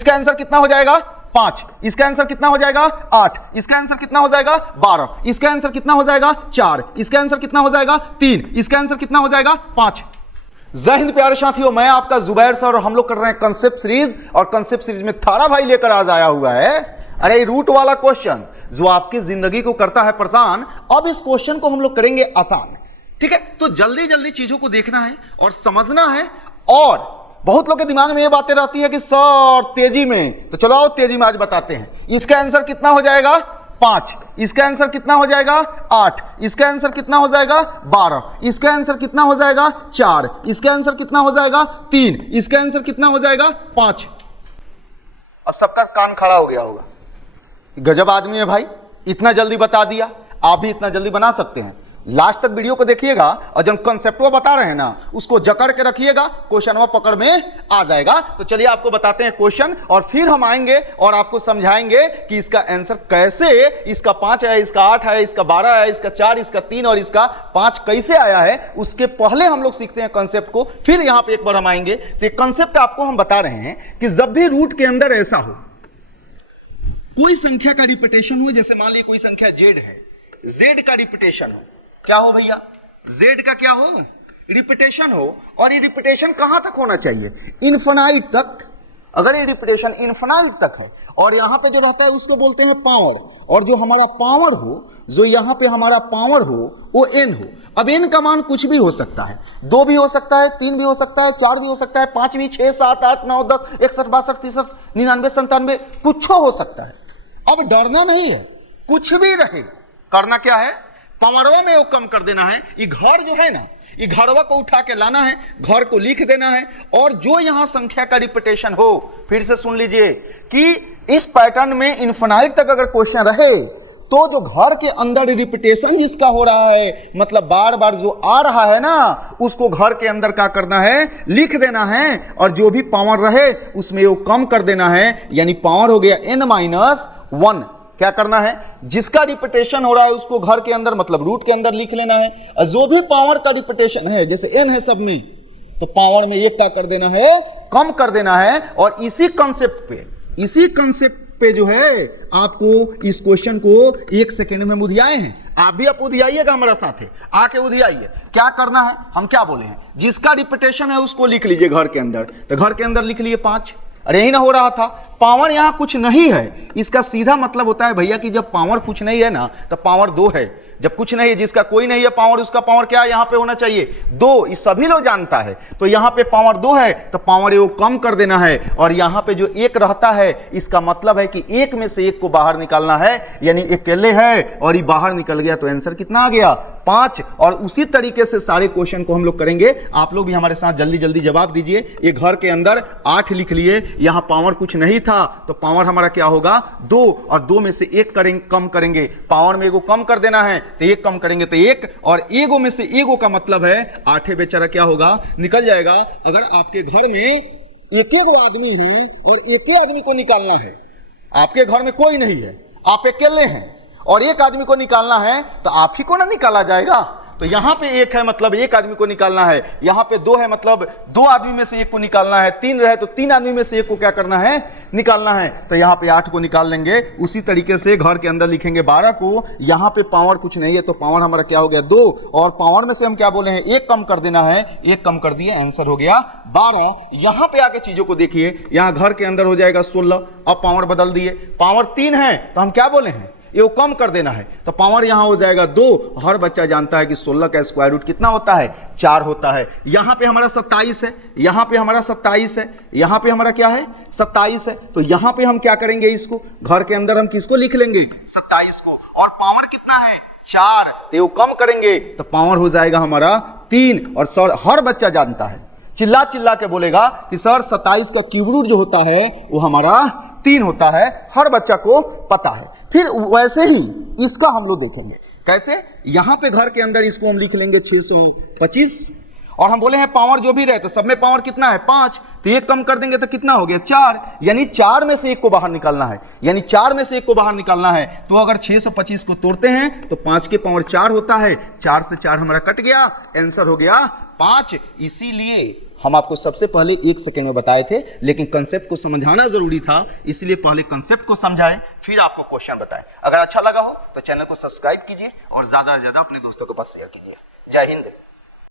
इसका आंसर कितना हो जाएगा 5, इसका आंसर कितना हो जाएगा 8, इसका आंसर कितना हो जाएगा 12, इसका आंसर कितना हो जाएगा 4, इसका आंसर कितना हो जाएगा 3, इसका आंसर कितना हो जाएगा 5। जय हिंद प्यारे साथियों, मैं आपका जुबैर सर और हम लोग कर रहे हैं कंसेप्ट सीरीज। और कंसेप्ट सीरीज में थारा भाई लेकर आज आया हुआ है अरे रूट वाला क्वेश्चन जो आपकी जिंदगी को करता है परेशान। अब इस क्वेश्चन को हम लोग करेंगे आसान, ठीक है। तो जल्दी जल्दी चीजों को देखना है और समझना है। और बहुत लोग के दिमाग में ये बातें रहती है कि सर तेजी में, तो चलो आओ तेजी में आज बताते हैं। इसका आंसर कितना हो जाएगा 5, इसका आंसर कितना हो जाएगा 8, इसका आंसर कितना हो जाएगा 12, इसका आंसर कितना हो जाएगा 4, इसका आंसर कितना हो जाएगा 3, इसका आंसर कितना हो जाएगा 5। अब सबका कान खड़ा हो गया होगा, गजब आदमी है भाई, इतना जल्दी बता दिया। आप भी इतना जल्दी बना सकते हैं। लास्ट तक वीडियो को देखिएगा और जब कंसेप्ट वो बता रहे हैं ना उसको जकड़ के रखिएगा, क्वेश्चन वो पकड़ में आ जाएगा। तो चलिए आपको बताते हैं क्वेश्चन और फिर हम आएंगे और आपको समझाएंगे कि इसका आंसर कैसे, इसका 5 है, इसका 8 है, इसका 12 है, इसका 4, इसका 3 और इसका 5 कैसे आया है। उसके पहले हम लोग सीखते हैं कंसेप्ट को, फिर यहां पर एक बार हम आएंगे। तो कंसेप्ट आपको हम बता रहे हैं कि जब भी रूट के अंदर ऐसा हो, कोई संख्या का रिपीटेशन हो, जैसे मान लीजिए कोई संख्या z है, z का रिपीटेशन हो, क्या हो भैया z का क्या हो रिपीटेशन हो। और ये रिपीटेशन कहां तक होना चाहिए, इनफिनाइट तक। अगर ये रिपीटेशन इनफिनाइट तक है और यहां पे जो रहता है उसको बोलते हैं पावर, और जो हमारा पावर हो, जो यहां पे हमारा पावर हो वो n हो। अब n का मान कुछ भी हो सकता है, 2 भी हो सकता है, 3 भी हो सकता है, 4 भी हो सकता है, 5 भी, 6, 7, 8, 9, 10, 61, 62, 63, 99, 97 कुछ हो सकता है। अब डरना नहीं है, कुछ भी रहे, करना क्या है, पावरवा में वो कम कर देना है। ये घर जो है ना, ये घरवा को उठा के लाना है, घर को लिख देना है। और जो यहां संख्या का रिपीटेशन हो, फिर से सुन लीजिए कि इस पैटर्न में इनफिनाइट तक अगर क्वेश्चन रहे तो जो घर के अंदर रिपीटेशन जिसका हो रहा है, मतलब बार बार जो आ रहा है ना, उसको घर के अंदर क्या करना है, लिख देना है। और जो भी पावर रहे उसमें वो कम कर देना है, यानी पावर हो गया n-1। क्या करना है, जिसका रिपीटेशन हो रहा है उसको घर के अंदर मतलब रूट के अंदर लिख लेना है। और जो भी पावर का रिपीटेशन है, जैसे n है सब में, तो पावर में एक का कर देना है, कम कर देना है। और इसी कंसेप्ट पे जो है आपको इस क्वेश्चन को 1 सेकेंड में उधियाए हैं। आप भी आप उधियाइएगा हमारा साथ है, आके उधियाइए। क्या करना है, हम क्या बोले हैं, जिसका रिपीटेशन है उसको लिख लीजिए घर के अंदर। तो घर के अंदर लिख लिए 5। अरे यही ना हो रहा था, पावर यहां कुछ नहीं है। इसका सीधा मतलब होता है भैया कि जब पावर कुछ नहीं है ना तो पावर 2 है। जब कुछ नहीं है, जिसका कोई नहीं है पावर, उसका पावर क्या है, यहां पे होना चाहिए 2। ये सभी लोग जानता है। तो यहां पे पावर 2 है तो पावर वो कम कर देना है। और यहां पे जो 1 रहता है, इसका मतलब है कि 1 में से 1 को बाहर निकालना है, यानी अकेले है और ये बाहर निकल गया तो आंसर कितना आ गया 5। और उसी तरीके से सारे क्वेश्चन को हम लोग करेंगे। आप लोग भी हमारे साथ जल्दी जल्दी जवाब दीजिए। ये घर के अंदर 8 लिख लिए, यहां पावर कुछ नहीं था तो पावर हमारा क्या होगा 2, और 2 में से 1 करेंगे, कम करेंगे, पावर में एगो कम कर देना है तो 1 कम करेंगे तो 1, और एगो में से एगो का मतलब है 8 बेचारा क्या होगा, निकल जाएगा। अगर आपके घर में एक आदमी है और एक आदमी को निकालना है, आपके घर में कोई नहीं है, आप अकेले हैं और एक आदमी को निकालना है तो आप ही को ना निकाला जाएगा। तो यहां पे 1 है मतलब 1 आदमी को निकालना है, यहां पे 2 है मतलब 2 आदमी में से 1 को निकालना है, 3 रहे तो 3 आदमी में से 1 को क्या करना है, निकालना है। तो यहां पे 8 को निकाल लेंगे। उसी तरीके से घर के अंदर लिखेंगे 12 को, यहां पे पावर कुछ नहीं है तो पावर हमारा क्या हो गया 2, और पावर में से हम क्या बोले हैं 1 कम कर देना है, 1 कम कर दिए, आंसर हो गया 12। यहां पे आके चीजों को देखिए, यहां घर के अंदर हो जाएगा 16। अब पावर बदल दिए, पावर 3 है तो हम क्या बोले हैं, ये कम कर देना है तो पावर यहां हो जाएगा 2। हर बच्चा जानता है कि 16 का स्क्वायर रूट कितना होता है, 4 होता है। यहां पे हमारा 27 है, यहां पे हमारा 27 है, यहां पे हमारा क्या है 27 है। तो यहां पे हम क्या करेंगे, इसको घर के अंदर हम किसको लिख लेंगे 27 को, और पावर कितना है 4, तो कम करेंगे तो पावर हो जाएगा हमारा 3। और सर हर बच्चा जानता है, चिल्ला चिल्ला के बोलेगा कि सर 27 का क्यूब रूट जो होता है वो हमारा 3 होता है, हर बच्चा को पता है। फिर वैसे ही इसका हम लोग देखेंगे कैसे, यहां पे घर के अंदर इसको हम लिख लेंगे 625, और हम बोले हैं पावर जो भी रहे तो सब में पावर कितना है 5, तो 1 कम कर देंगे तो कितना हो गया 4, यानी 4 में से 1 को बाहर निकालना है, यानी 4 में से 1 को बाहर निकालना है। तो अगर 625 को तोड़ते हैं तो 5 के पावर 4 होता है, 4 से 4 हमारा कट गया, आंसर हो गया 5, इसीलिए हम आपको सबसे पहले 1 सेकंड में बताए थे, लेकिन कंसेप्ट को समझाना जरूरी था, इसलिए पहले कंसेप्ट को समझाए फिर आपको क्वेश्चन बताए। अगर अच्छा लगा हो तो चैनल को सब्सक्राइब कीजिए और ज्यादा से ज्यादा अपने दोस्तों के पास शेयर कीजिए। जय हिंद।